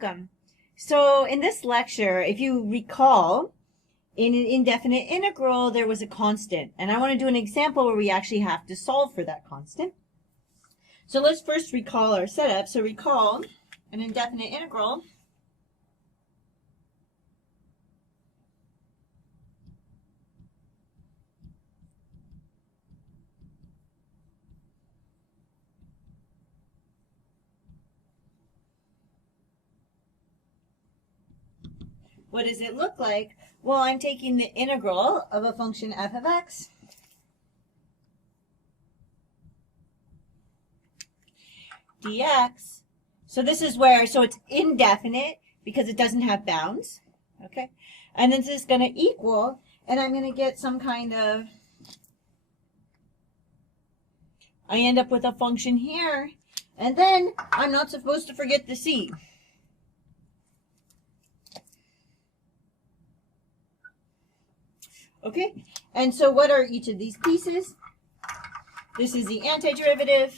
welcome. So in this lecture, if you recall, in an indefinite integral, there was a constant. And I want to do an example where we actually have to solve for that constant. So let's first recall our setup. So recall an indefinite integral. What does it look like? Well, I'm taking the integral of a function f of x dx. So this is where, so it's indefinite because it doesn't have bounds, okay? And then this is going to equal, and I'm going to get some kind of, I end up with a function here, and then I'm not supposed to forget the c. Okay, and so what are each of these pieces? This is the antiderivative.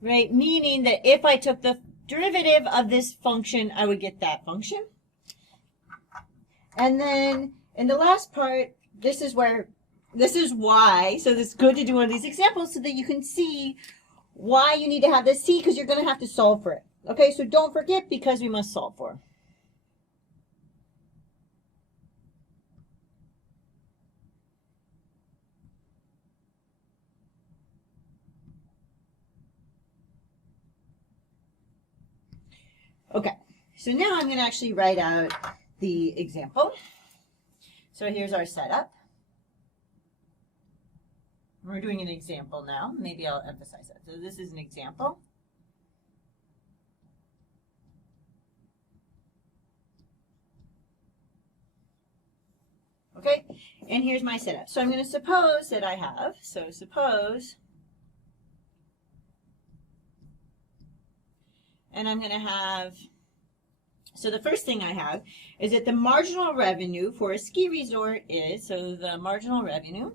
Right, meaning that if I took the derivative of this function, I would get that function. And then in the last part, this is why, so it's good to do one of these examples so that you can see why you need to have this c, because you're going to have to solve for it. Okay, so don't forget because we must solve for. Okay, so now I'm going to actually write out the example. So here's our setup. We're doing an example now. Maybe I'll emphasize that. So this is an example. Okay, and here's my setup. So I'm going to suppose that I have, so suppose, and I'm going to have, so the first thing I have is that the marginal revenue for a ski resort is, so the marginal revenue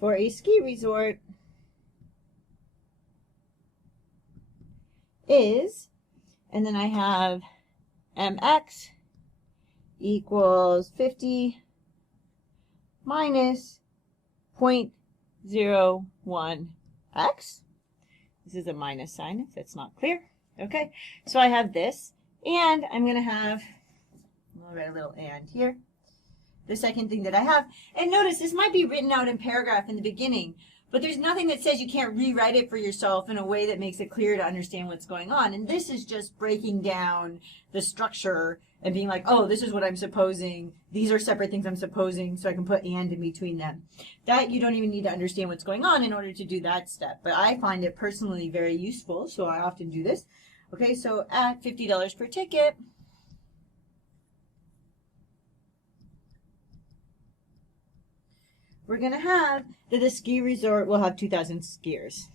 for a ski resort is, and then I have mx equals 50 minus 0.01x. This is a minus sign if that's not clear. Okay, so I have this, and I'm going to have, I'll write a little and here. The second thing that I have, and notice this might be written out in paragraph in the beginning, but there's nothing that says you can't rewrite it for yourself in a way that makes it clear to understand what's going on. And this is just breaking down the structure and being like, oh, this is what I'm supposing. These are separate things I'm supposing, so I can put and in between them. That you don't even need to understand what's going on in order to do that step. But I find it personally very useful, so I often do this. Okay, so at $50 per ticket, we're going to have that the ski resort will have 2,000 skiers.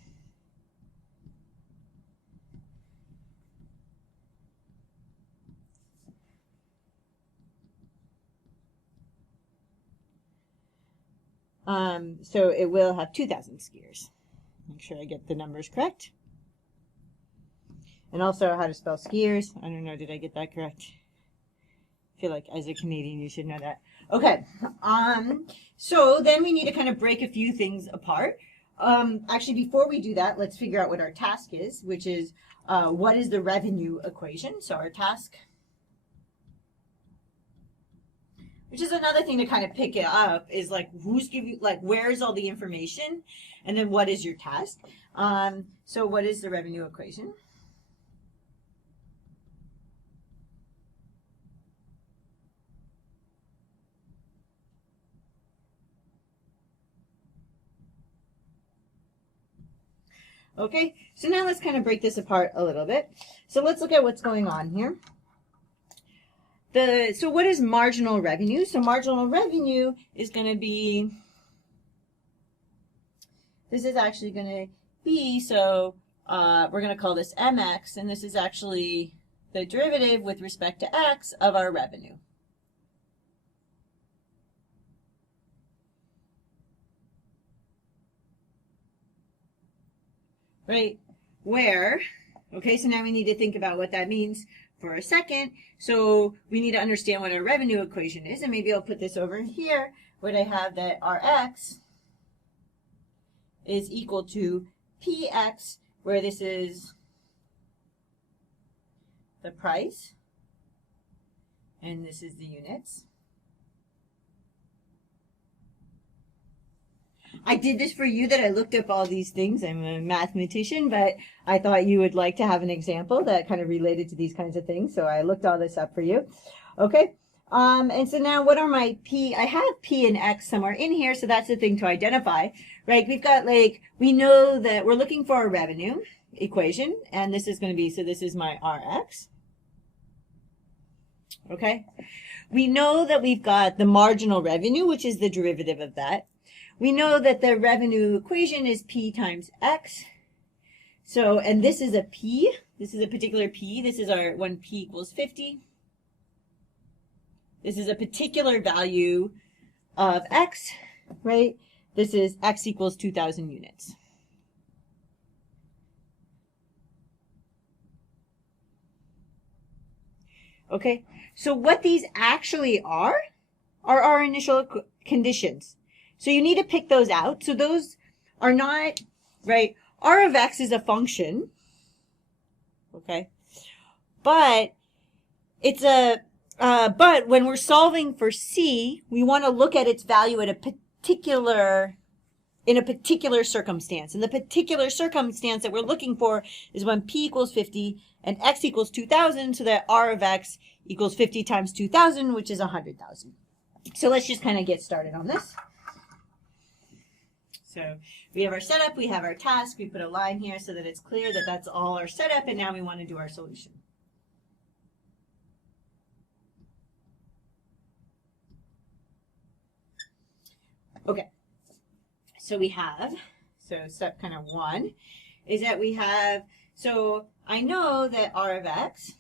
So it will have 2,000 skiers. Make sure I get the numbers correct. And also how to spell skiers. I don't know, did I get that correct? I feel like as a Canadian you should know that. Okay, so then we need to kind of break a few things apart. Actually, before we do that, let's figure out what our task is, which is what is the revenue equation. So our task, which is another thing to kind of pick it up, is like who's giving, like where's all the information, and then what is your task. So what is the revenue equation? Okay, so now let's kind of break this apart a little bit. So let's look at what's going on here. So what is marginal revenue? So marginal revenue is going to be, this is actually going to be, so we're going to call this mx, and this is actually the derivative with respect to x of our revenue. Right? Where, okay, so now we need to think about what that means for a second. So we need to understand what our revenue equation is, and maybe I'll put this over here where I have that Rx is equal to Px, where this is the price, and this is the units. I did this for you that I looked up all these things. I'm a mathematician, but I thought you would like to have an example that kind of related to these kinds of things. So I looked all this up for you. Okay. And so now what are my P? I have P and X somewhere in here. So that's the thing to identify, right? We've got we know that we're looking for a revenue equation, and this is going to be, so this is my Rx. Okay. We know that we've got the marginal revenue, which is the derivative of that. We know that the revenue equation is P times X. So, and this is a P. This is a particular P. This is our when P equals 50. This is a particular value of X, right? This is X equals 2,000 units. Okay, so what these actually are our initial conditions. So you need to pick those out. So those are not, right? R of X is a function, okay? But it's but when we're solving for C, we want to look at its value at in a particular circumstance. And the particular circumstance that we're looking for is when P equals 50 and X equals 2,000, so that R of X equals 50 times 2,000, which is 100,000. So let's just kind of get started on this. So we have our setup, we have our task, we put a line here so that it's clear that that's all our setup, and now we want to do our solution. Okay, so we have, so step kind of one is that we have, so I know that R of X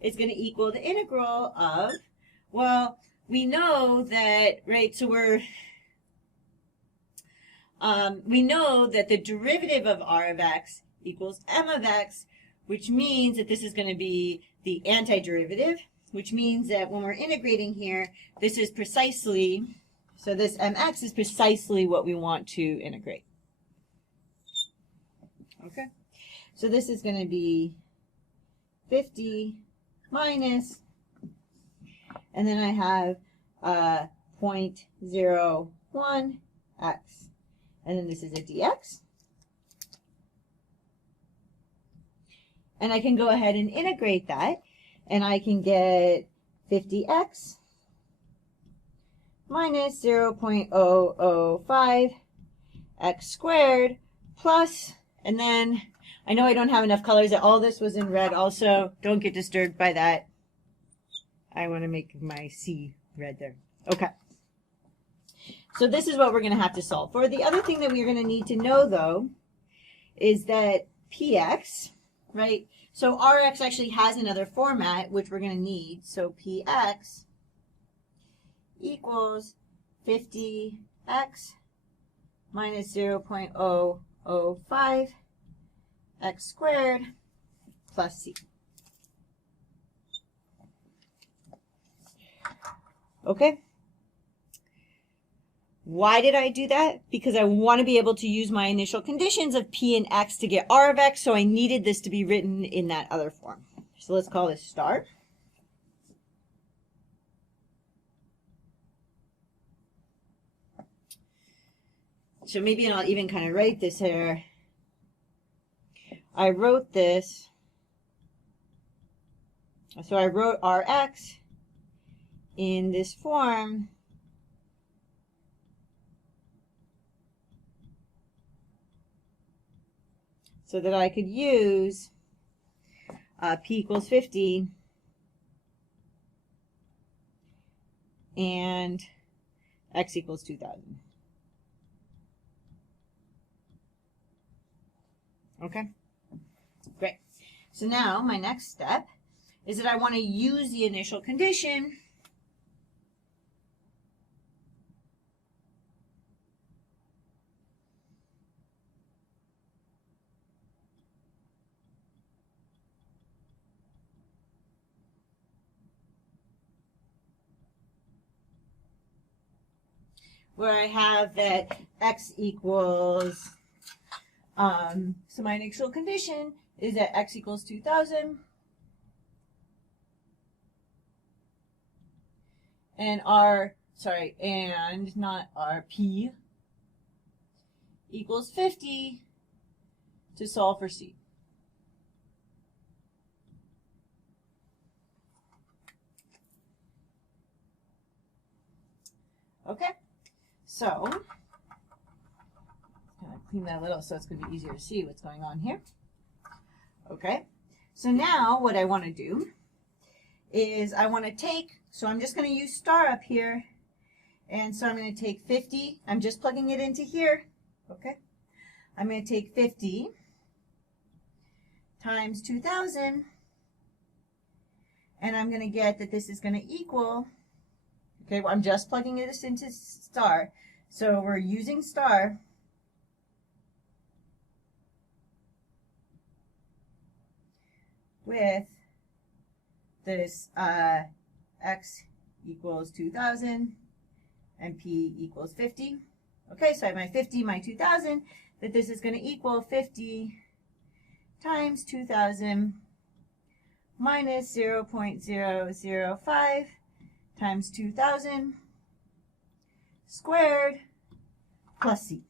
is going to equal the integral of, well, we know that, right, so we know that the derivative of R of X equals M of X, which means that this is going to be the antiderivative, which means that when we're integrating here, this is precisely, so this MX is precisely what we want to integrate. Okay, so this is going to be 50 minus, and then I have 0.01 x. And then this is a dx. And I can go ahead and integrate that, and I can get 50x minus 0.005 x squared plus, and then I know I don't have enough colors. All this was in red also. Don't get disturbed by that. I want to make my C red there. Okay. So this is what we're going to have to solve for. The other thing that we're going to need to know, though, is that Px, right? So Rx actually has another format, which we're going to need. So Px equals 50x minus 0.005 x squared plus c. Okay? Why did I do that? Because I want to be able to use my initial conditions of P and X to get R of X, so I needed this to be written in that other form. So let's call this star. So maybe I'll even kind of write this here. I wrote this. So I wrote Rx in this form so that I could use P equals 50 and X equals 2,000. Okay, great. So now my next step is that I want to use the initial condition where I have that x equals, so my initial condition is that x equals 2,000 and not P equals 50 to solve for C. Okay, so I'm going to clean that a little so it's going to be easier to see what's going on here. Okay, so now what I want to do is I want to take, so I'm just going to use star up here, and so I'm going to take 50, I'm just plugging it into here, okay? I'm going to take 50 times 2,000, and I'm going to get that this is going to equal, okay, well, I'm just plugging this into star, so we're using star, with this x equals 2,000 and p equals 50. Okay, so I have my 50, my 2,000, that this is going to equal 50 times 2,000 minus 0.005 times 2,000 squared plus c.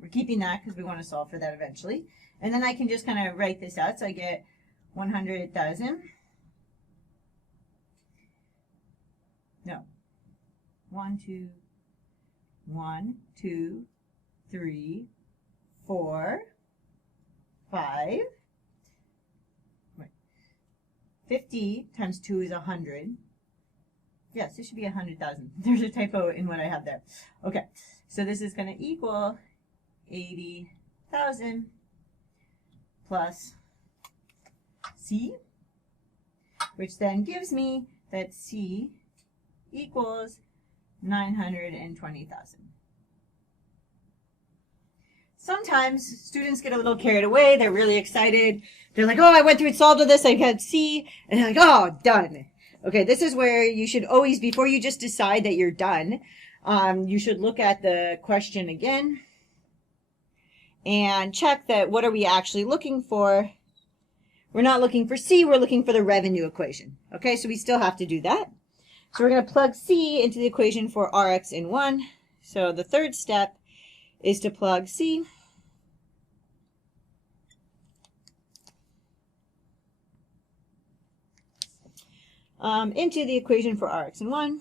We're keeping that because we want to solve for that eventually. And then I can just kind of write this out. So I get 100,000. No. 1, 2, 3, 4, 5. 50 times 2 is 100. Yes, it should be 100,000. There's a typo in what I have there. Okay, so this is going to equal 80,000 plus C, which then gives me that C equals 920,000. Sometimes students get a little carried away. They're really excited. They're like, oh, I went through and solved all this. I got C. And they're like, oh, done. Okay, this is where you should always, before you just decide that you're done, you should look at the question again and check that what are we actually looking for. We're not looking for C, we're looking for the revenue equation. Okay, so we still have to do that. So we're going to plug C into the equation for Rx in 1. So the third step is to plug C into the equation for Rx in 1.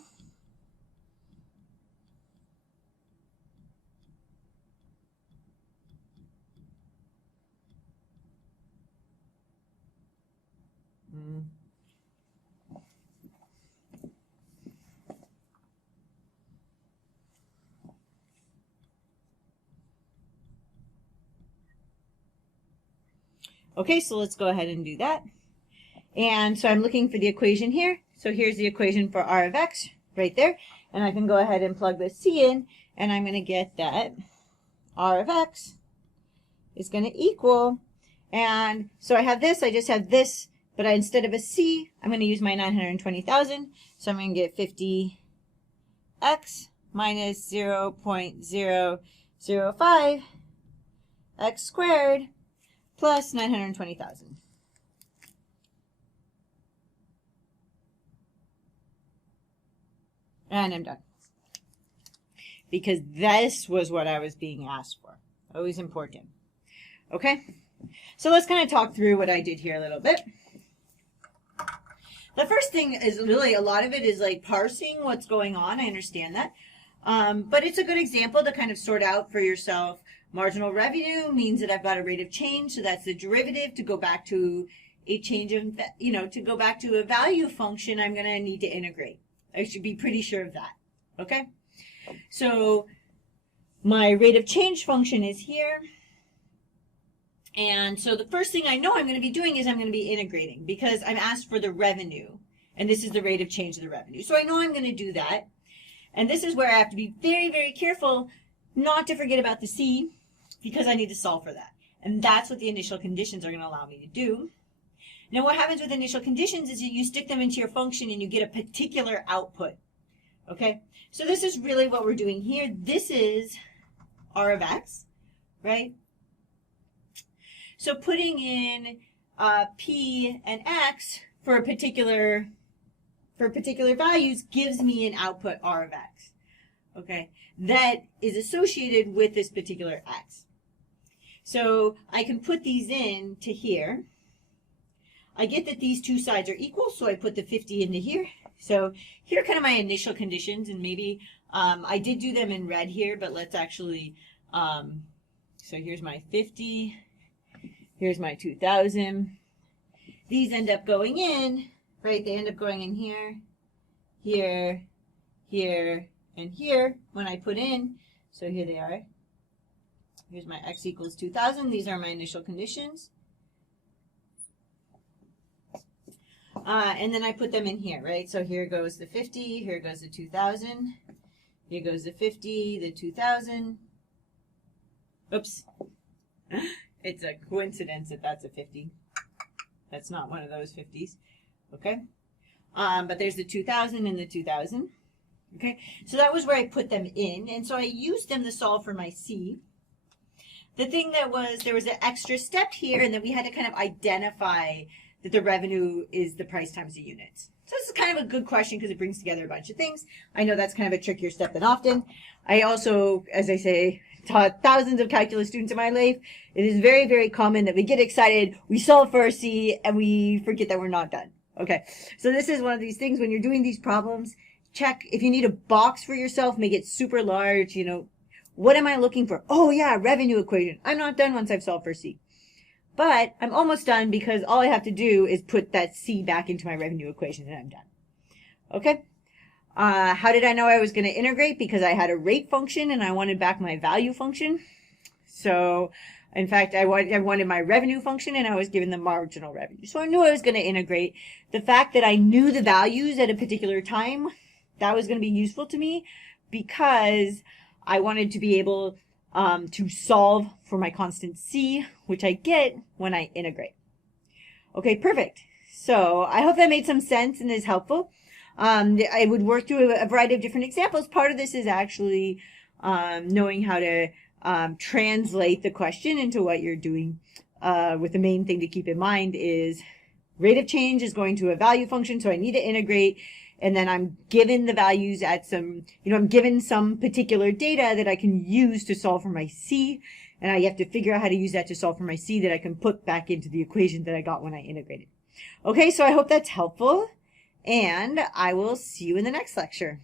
Okay, so let's go ahead and do that. And so I'm looking for the equation here. So here's the equation for R of x right there. And I can go ahead and plug the C in, and I'm going to get that R of x is going to equal, and so I have this, I just have this, but instead of a C, I'm going to use my 920,000. So I'm going to get 50x minus 0.005 x squared plus 920,000. And I'm done. Because this was what I was being asked for. Always important. Okay? So let's kind of talk through what I did here a little bit. The first thing is really, a lot of it is like parsing what's going on. I understand that. But it's a good example to kind of sort out for yourself. Marginal revenue means that I've got a rate of change, so that's the derivative. To go back to a change of, to go back to a value function, I'm going to need to integrate. I should be pretty sure of that. Okay? So my rate of change function is here. And so the first thing I know I'm going to be doing is I'm going to be integrating because I'm asked for the revenue. And this is the rate of change of the revenue. So I know I'm going to do that. And this is where I have to be very, very careful not to forget about the C because I need to solve for that. And that's what the initial conditions are going to allow me to do. Now what happens with initial conditions is you stick them into your function and you get a particular output. Okay? So this is really what we're doing here. This is R of X, right? So putting in P and X for particular values gives me an output R of X. Okay? That is associated with this particular X. So I can put these in to here. I get that these two sides are equal, so I put the 50 into here. So here are kind of my initial conditions, and maybe I did do them in red here, but let's actually, so here's my 50, here's my 2000. These end up going in, right? They end up going in here, here, here, and here when I put in. So here they are. Here's my x equals 2000. These are my initial conditions. And then I put them in here, right? So here goes the 50, here goes the 2000, here goes the 50, the 2000. Oops. It's a coincidence that that's a 50. That's not one of those 50s. Okay? But there's the 2000 and the 2000. Okay? So that was where I put them in. And so I used them to solve for my C. The thing that was, there was an extra step here, and then we had to kind of identify that the revenue is the price times the units. So this is kind of a good question because it brings together a bunch of things. I know that's kind of a trickier step than often. I also, as I say, taught thousands of calculus students in my life. It is very, very common that we get excited, we solve for a C, and we forget that we're not done. Okay, so this is one of these things when you're doing these problems, check if you need a box for yourself, make it super large, you know, what am I looking for? Oh yeah, revenue equation. I'm not done once I've solved for C. But I'm almost done because all I have to do is put that C back into my revenue equation and I'm done. Okay? How did I know I was going to integrate? Because I had a rate function and I wanted back my value function. So, in fact, I wanted my revenue function and I was given the marginal revenue. So I knew I was going to integrate. The fact that I knew the values at a particular time, that was going to be useful to me because I wanted to be able to solve for my constant C, which I get when I integrate. Okay, perfect. So I hope that made some sense and is helpful. I would work through a variety of different examples. Part of this is actually knowing how to translate the question into what you're doing. With the main thing to keep in mind is rate of change is going to a value function, so I need to integrate. And then I'm given the values at some, I'm given some particular data that I can use to solve for my C. And I have to figure out how to use that to solve for my C that I can put back into the equation that I got when I integrated. Okay, so I hope that's helpful. And I will see you in the next lecture.